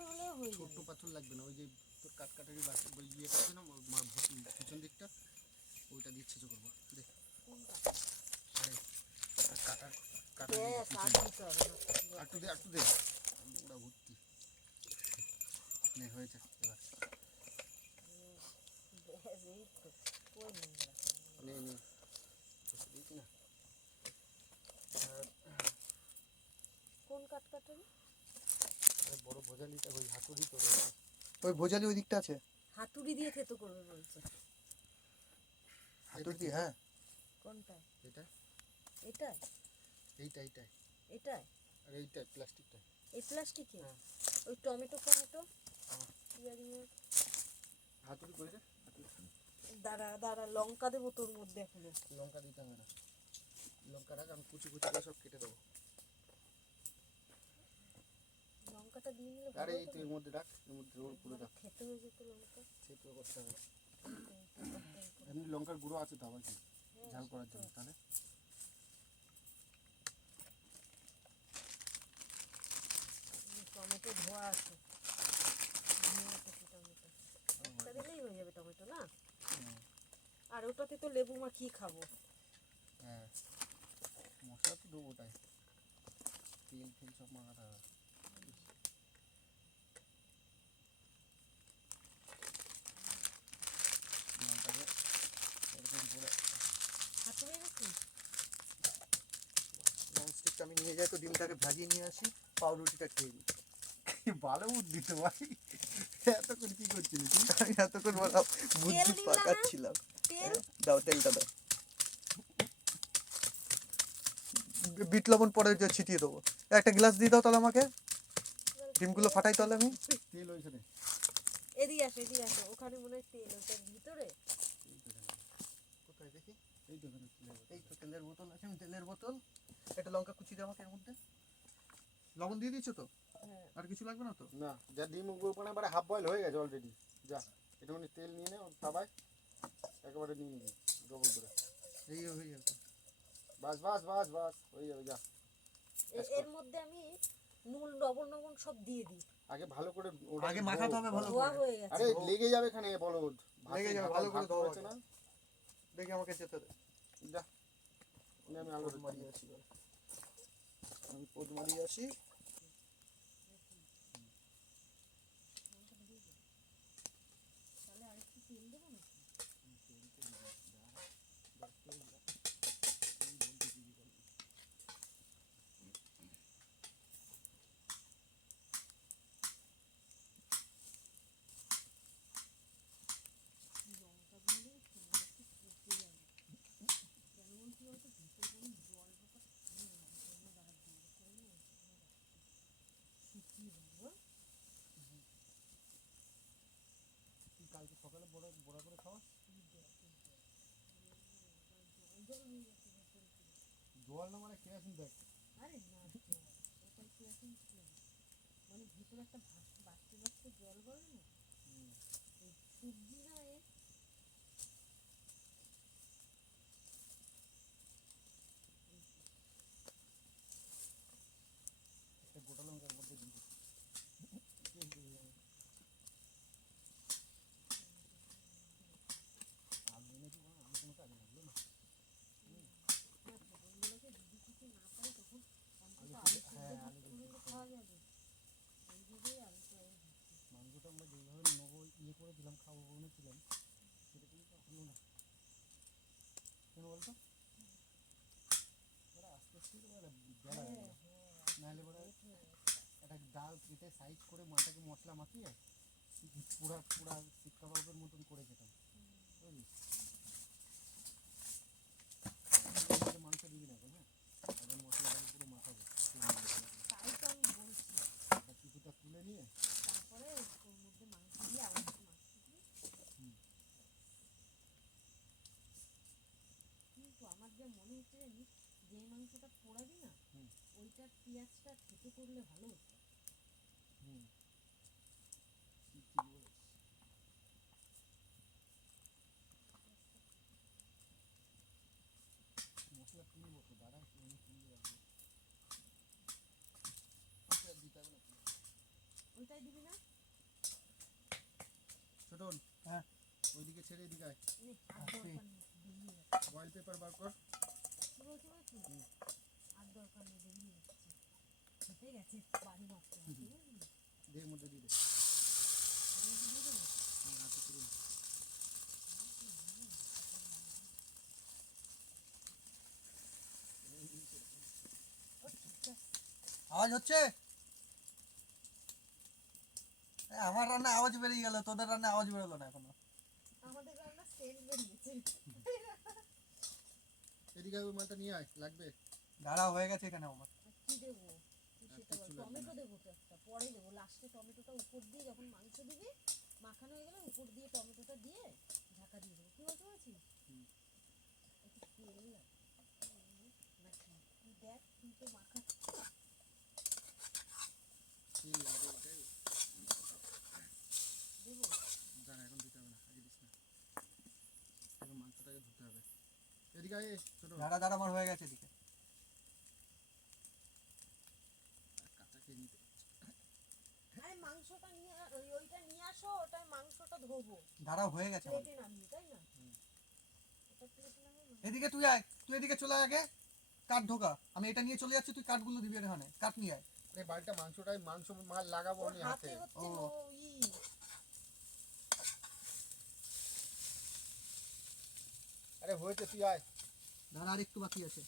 পাথর হলেও হয়ে ছোট্ট যাবে। পাথর লাগবে না, ওই যে তোর কাটকাটারি বাস ওই ইয়েটা আছে না পিছন দিকটা, ওইটা দিয়ে ছেঁচো করবো দেখ। কোনটা? আরে কাটার কাটার ব্যাস, আর দিতে হবে না। একটু দে একটু দে, ওরা ভর্তি নে হয়েছে এবার। ব্যাস, এই তো। কই নোংরা? নে নে দিয়েছি না। কোন কাটকাটারি? আরে বড় ভোজালিটা ওই হাতুড়ি তো রয়েছে। ওই ভোজালি ওই দিকটা আছে, হাতুড়ি দিয়ে থেতো করবে বলছে। হাতুড়ি দিয়ে, হ্যাঁ। কোনটায়? এটা এটায়? এইটা এইটাই এটায়? আর এইটা প্লাস্টিকটা। এই প্লাস্টিকে? হ্যাঁ। ওই টমেটো ফমেটো হ্যাঁ। পিয়ারিংয়ের হাতুড়ি করে দে। দাঁড়া দাঁড়া, লঙ্কা দেবো তোর মধ্যে এখনো। লঙ্কা দিতে হবে না, লঙ্কা রাখ, আমি কুচি কুচি করে সব কেটে দেবো। লঙ্কাটা দিয়ে নিলে আরে ভালো এই হতো তো না? এর মধ্যে রাখ, এর মধ্যে রোল করে একবারে রাখ, খেতে হয়ে যেত লঙ্কা। সে তো করতে হবে না। এমনি লঙ্কার গুঁড়ো আছে তো আবার কি ঝাল করার জন্য, তাহলে টমেটো ধোয়া আছে, ধুয়ে রেখেছি টমেটো। একটা দিলেই হয়ে যাবে টমেটো না? আর ওটাতে তো লেবু মাখিয়ে খাবো। হ্যাঁ মশলা তো দেবো ওটাই, তেল ফেল সব মাখাতে হবে। মালটাকে এরকম করে হাতুড়ি নাকি? ননস্টিকটা আমি নিয়ে যাই তো, ডিমটাকে ভাজিয়ে নিয়ে আসি, পাউরুটিটা খেয়ে নিই। ভালো বুদ্ধি তো ভাই, এতক্ষণ কি করছিলি তুই? আমি এতক্ষণ বললাম বুদ্ধি দিলা না? পাকাচ্ছিলাম। তেল? দাও তেলটা দাও, বিট লবণ পরে যে ছিটিয়ে দেবো। একটা গ্লাস দিয়ে দাও তাহলে আমাকে, ডিমগুলো ফাটাই তাহলে আমি। তেল ওইখানে এদিকে আসো, এদিকে আসো। ওখানে মনে হয় তেল, ওটার ভিতরে। কোথায় দেখি? এই তো এখানে তেলের বোতল। এই তো তেলের বোতল আছে, আমি তেলের বোতল। একটা লঙ্কা কুচি দাও আমাকে এর মধ্যে। লবণ দিয়ে দিয়েছো তো? হ্যাঁ। আর কিছু লাগবে না তো? না, যা ডিম ওখানে এবারে হাফ বয়েল হয়ে গেছে অলরেডি। যা একটুখানি তেল নিয়ে নে ওর তাবায়, একেবারে নিয়ে নিবি ডবল করে। এই হয়ে যাবে। বাস বাস বাস বাস হয়ে যাবে, যা। এর মধ্যে আমি নুন লবণ লবণ সব দিয়ে দিই। আগে ভালো করে ওটা আগে মাখাতে হবে ভালো ধোয়া করে। হয়ে গেছে। আরে লেগে যাবে এখানে বলদ, লেগে যাবে, ভালো করে ধোয়া হচ্ছে না। দেখি আমাকে যেতে দে। যা নে, আমি আলু পোদ মারিয়ে আসি এবার। আমি পোদ মারিয়ে আসি। তাহলে আরেকটু তেল দেবো না? লঙ্কা দিলে তেল একটু পচে যাবে। কেন বলছি বলতো, ভিতরে যেমন জল ঢোকা দাঁড়া দিয়ে করে না, শুকিয়ে দেবো। তুই কালকে সকালে বড়া বড়া করে খাওয়া। জল হয়ে গেছে ভেতরে পুরো। জল না মানে কেরাসিন দেখ। আরে না, জল ওটাই কেরাসিন ছিল না। মানে ভিতরে একটা বাষ্পে বাষ্পে জল বলে না, ওই সবজি না এ। একটা গোটা লঙ্কার মধ্যে দিয়ে দিই। আলু এনেছি না, আলু কোনো কাজে লাগলো না। না, ফোড়নগুলোকে যদি কিছু না পারে তখন অন্তত আলু আলু সিদ্ধ, হ্যাঁ, সিদ্ধ আলু করলে সিদ্ধ। খাওয়া যাবে। এইভাবেই আলুটা মাংসটা আমরা যেইভাবে নেবো ইয়ে করেছিলাম, খাবো বলেছিলাম, সেটা কিন্তু হলো না। কেন বলতো? ওরা আস্তে আস্তে বেলা হয়ে গেল, নাহলে ওরা একটা ডাল কেটে সাইজ করে মাটাকে মশলা মাখিয়ে পুরা পুরা শিক কাবাবের মতন করে খেতাম, বুঝলি? মাংস দিবি না এখন, হ্যাঁ, আগে মশলাটাকে পুরো মাখাবো, তাই তো আমি বলছি। কিছুটা তুলে নিয়ে তারপরে ওর মধ্যে মাংস দিয়ে আবার একটু মাংস দিয়ে। কিন্তু আমার যা মনে হচ্ছে জানিস, যে মাংসটা পোড়াবি না, ওইটার পেঁয়াজটা থেতো করলে ভালো হতো। মশলা তুলবো তো, দাঁড়া এমনি তুলে রাখবো, দিতে হবে না। ওইটাই কড়াই দিবি না? ছোটন হ্যাঁ। ওইদিকে ছেড়ে এদিকে আয়। নে, আর আসি। দরকার নেই, বেরিয়ে যাচ্ছে। অয়েল পেপার বার কর। কি বলছি বলছি? আর দরকার নেই, বেরিয়ে যাচ্ছে। খেতে গেছে বাড়ি নষ্ট হতে, বুঝলি? দিয়ে এর মধ্যে দিয়ে দে। আমি দিয়ে দেবো। হ্যাঁ, হাতে করে দে। ও ঠিক আছে। আওয়াজ হচ্ছে? আমার রান্না আওয়াজ বেরিয়ে গেল, তোদের রান্না আওয়াজ বেরোলো না এখনো। আমাদের রান্না সেন্ট বেরিয়েছে। এদিকে আয়, ওই মালটা নিয়ে আয়, লাগবে। দাঁড়া, হয়ে গেছে এখানে আমার। আর কি দেবো? তুই আর সেটা বল। কিচ্ছু লাগবে টমেটো না। দেবো তো একটা, পরে দেবো। লাস্টে টমেটোটা উপর দিয়ে যখন মাংস দিবি, মাখানো হয়ে গেলে উপর দিয়ে টমেটোটা দিয়ে ঢাকা দিয়ে দেবো। কি বলতে বলছিস? হুম। একটু তেল লাগবে। নাকি? তুই দেখ, তুই তো মাখাচ্ছিস। তেল লাগবে ওটাই। দেবো? দাঁড়া, এখন দিতে হবে না, আগে দিস না। এখন মাংসটাকে ধুতে হবে। এদিকে আয় ছোট। দাঁড়া দাঁড়া, আমার হয়ে গেছে এদিকে। কাঁচা খেয়ে নিতে পারছি। আরে মাংসটা নিয়ে ওইটা নিয়ে আসো, ওটাই মাংসটা ধোবো। দাঁড়া, হয়ে গেছে আমার। প্লেটে নামিয়ে, তাই না? ওটা প্লেটে নামিয়ে না? এদিকে তুই আয়, তুই এদিকে চলে আয় আগে। কাঠ ঢোকা, আমি এটা নিয়ে চলে যাচ্ছি, তুই কাঠগুলো দিবি এখানে। কাঠ নিয়ে আয়। এই বাড়িটা মাংসটাই মাংস মাল লাগাবো ওর আমি হাতে হাতে। হচ্ছে ও। আরে হয়েছে, তুই আয়। দাঁড়া, আর একটু বাকি আছে।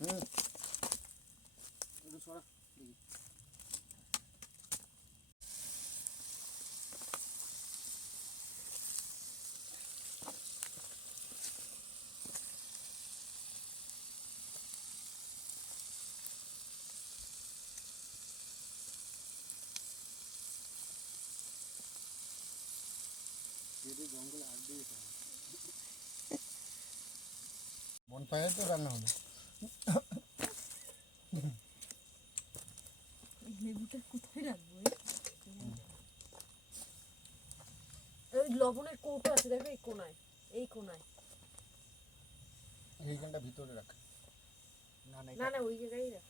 হুম। একটু সরা দেখি। জঙ্গলে হাত দিয়েছে বন ফায়ার তো রান্না হলো। লেবুটা কোথায় রাখবো? ওই লবণের কৌটো আছে, দেখো এই কোনায়, এই কোনায়। এইখানটা ভিতরে রাখ। না না, না না, ওই জায়গায় রাখ।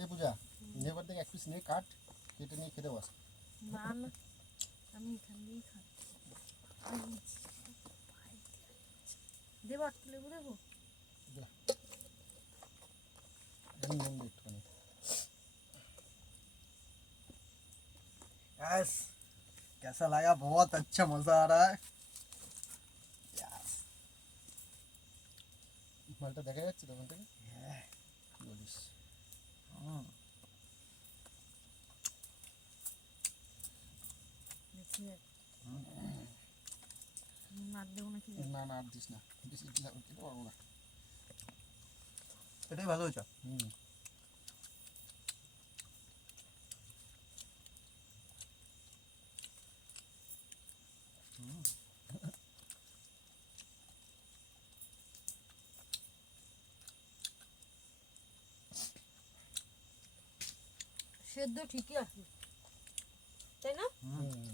এই পূজা, নেবার থেকে এক পিস নিয়ে কাট, কেটে নিয়ে খেতে বস। না না, আমি এখান দিয়েই খাচ্ছি। দেবো একটু লেবু দেবো? নুন দে একটুখানি। यस, कैसा लगा? बहुत अच्छा, मजा आ रहा है। यस। মালটা দেখা যাচ্ছে তখন থেকে? কি বলিস? আর দেবো নাকি? না না, আর দিস না, বেশি দিলে আমি খেতে পারবো না। এটাই ভালো হয়েছে। হুম। সেদ্ধ ঠিকই আছে, তাই না? হুম।